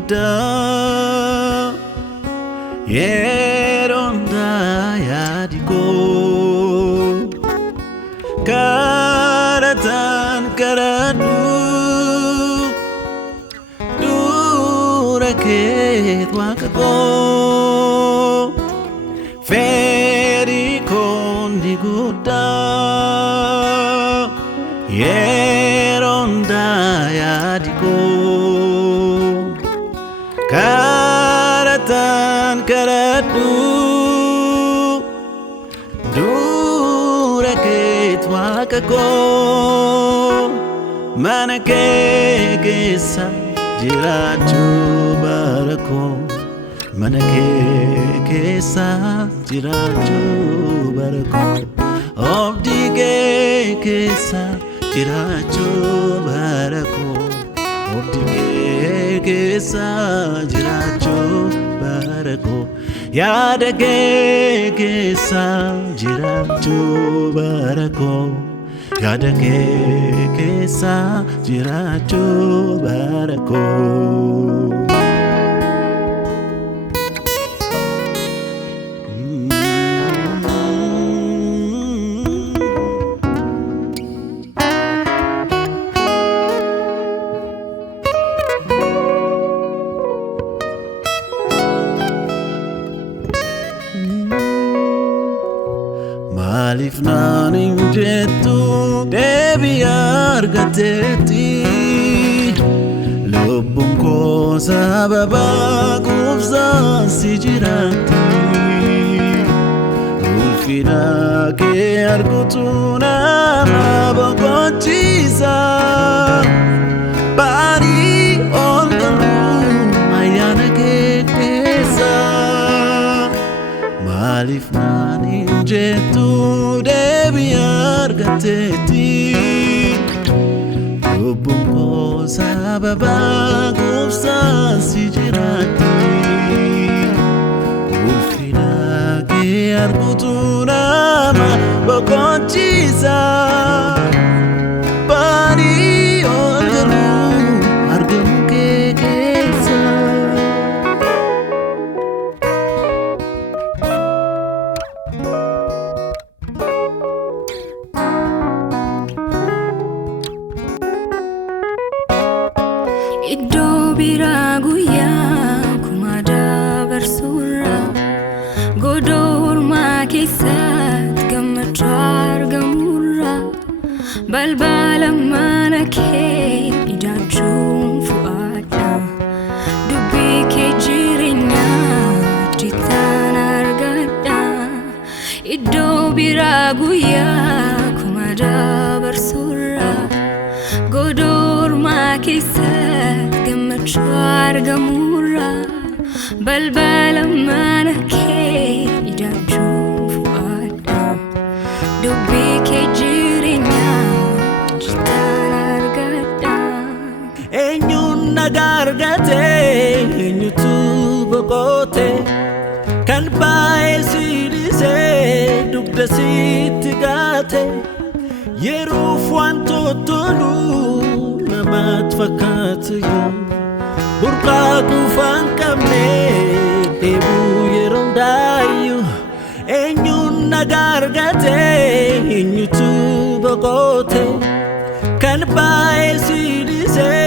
guddaa yeroo hundaa yaadi koo kadhataan kadhadhu dura keet Waaqa koo Fedhi inni guddaa yeroo hundaa yaadi koo kadhataan kadhadhu dura keet Waaqa koo mana kee keessa jiraachuu bara koo mana kee keessa jiraachuu bara koo abdii kee keessa jiraachuu bara koo abdii kee keessa jiraachuu bara koo yaada kee keessa jiraachuu bara koo yaada kee keessa jiraachuu bara koo Maaliif naan hin jettu deebii argateetti lubbuun koo sababa quubsaan si jiraatti ulfina kee arguutu nama boqochiisa barii ol galuu ayyaana kee keessa maaliif naan hin jettu deebii argateetti lubbuun koo sababa quubsaan si jiraatti ulfina kee arguutu nama boqochiisa barii ol galuu argamu kee keessa Iddoo biraa guyyaa kuma dabarsuurra godormaa keessatti gammachuu argamurra balbala mana kee idaachuun fu'aadha dubbii kee jireenya jitaan argadha iddoo biraa guyyaa kuma dabarsuurra godormaa keessatti gammachuu argamurra balbala mana kee idaachuun fu'aadha dubbii kee jireenya jitaan argadha eenyuun nagaa argate eenyutu boqote kan baay'ee si dhiisee dugda sitti gaate yeroof waan toltu namatti fakkaatu yoo burqaa quufaan qabne deebuu yeroo hundaayyuu eenyuun nagaa argate eenyutu boqote kan baay'ee si dhiisee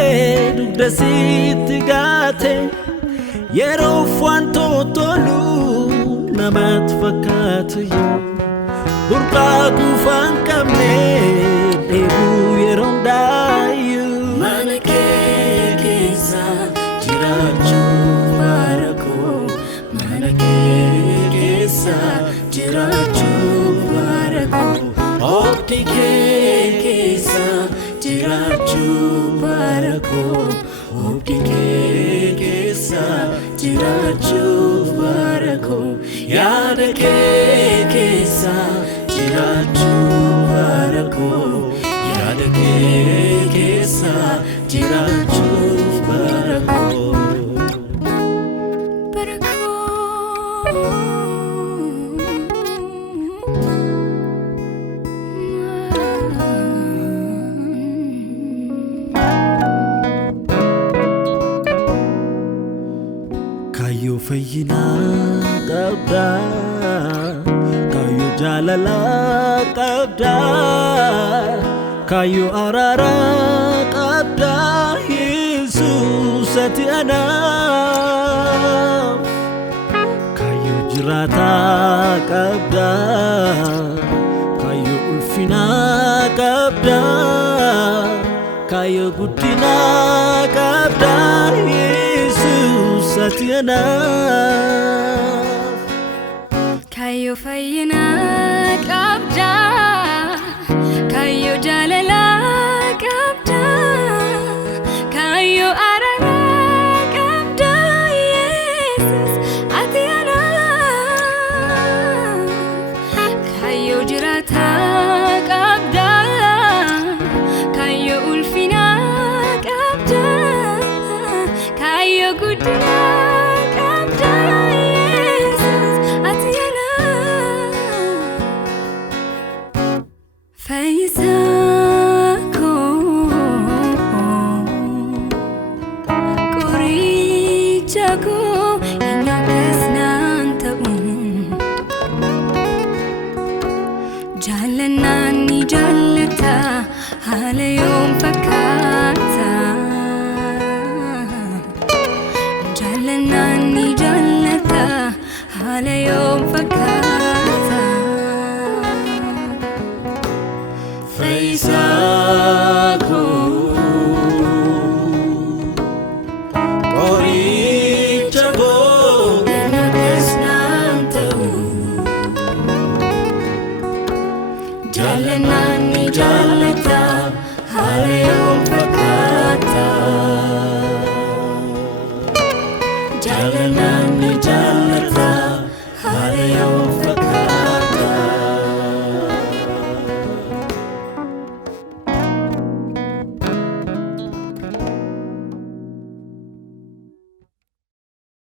dugda sitti gaate yeroof waan toltu namatti fakkaatu yoo burqaa quufaan qabne deebuu yeroo hundaayyuu mana kee keessa jiraachuu bara koo mana kee keessa jiraachuu bara koo abdii kee keessa jiraachuu bara koo abdii kee keessa jiraachuu bara koo yaada kee keessa jiraachuu bara koo yaada kee keessa jiraachuu bara koo bara koo Kayo fayyina qabda, kayo jaalala qabda, kayo araara qabda, Yesuus ati anaaf. Kayo jiraata qabda, kayo ulfina qabda, kayo guddina qabda, Yesuus ati anaaf. Kayo fayyina qabda, kayo jaalala qabda, kayo araara qabda, Yesuus ati anaaf. Kayo jiraata qabda, kayo ulfina qabda, kayo guddina qabda, Yesuus ati anaaf. Fayyisaa koo, qoricha koo.